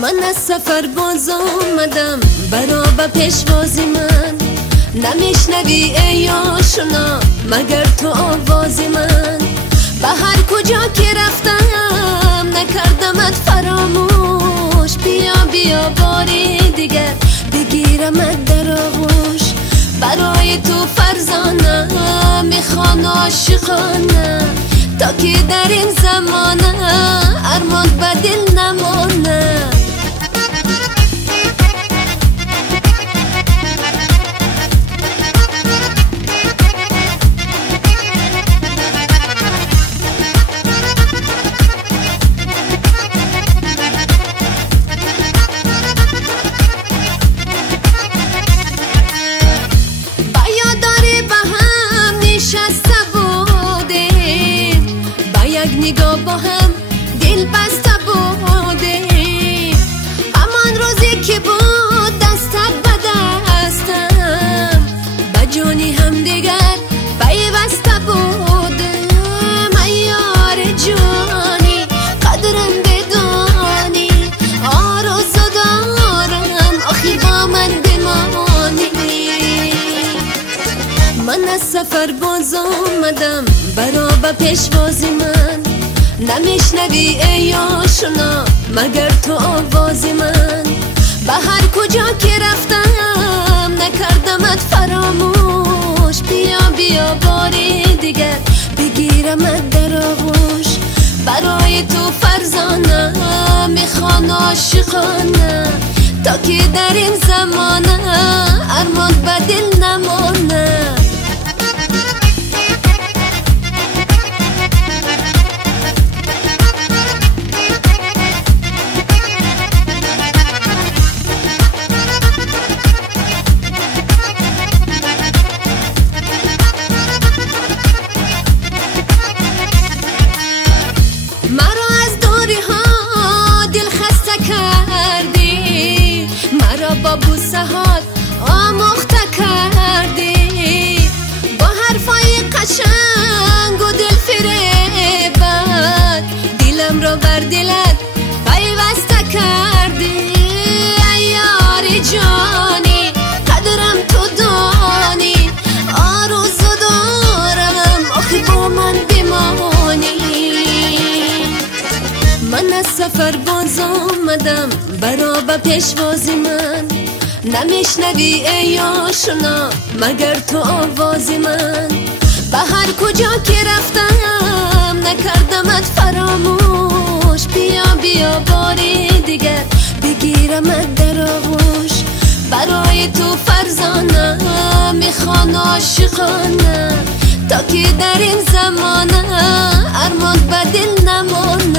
من از سفر باز آمدم برا پیشوازی من، نمیشنوی ای آشنا مگر تو آوازی من. به هر کجا که رفتم نکردمت فراموش، بیا بیا باری دیگر بگیرمت در آغوش. برای تو فرزانه میخوان عاشقانه، تا که در این زمانه ارمان به دل نمانه. نگاه با هم دل بسته بودیم، همان روزی که بود دستت به دستم، به جانی هم دیگر پیوسته بودیم. ای یار جانی قدرم بدانی، آرزو دارم آخی با من بمانی. من از سفر باز آمدم برا پیشوازی من، نمیشنوی ای آشنا مگر تو آوازی من. به هر کجا که رفتم نکردمت فراموش، بیا بیا باری دیگر بگیرمت در آغوش. برای تو فرزانه میخوان عاشقانه، تا که در این زمانه ارمان به دل نمانه. مرا از دوری ها دل خسته کردی، مرا با بوسه هات آموخته کردی، با حرفای قشنگ و دل فریبت دلم را بر دلت پیوسته کردی. ای یار جانی قدرم تو دانی، آرزو دارم آخی با من بمانی. من از سفر باز آمدم برا پیشوازی من، نمیشنوی ای آشنا مگر تو آوازی من. به هر کجا که رفتم نکردمت فراموش، بیا بیا باری دیگر بگیرمت در آغوش. برای تو فرزانه میخوان عاشقانه، تا که در این زمانه ارمان به دل نمانه.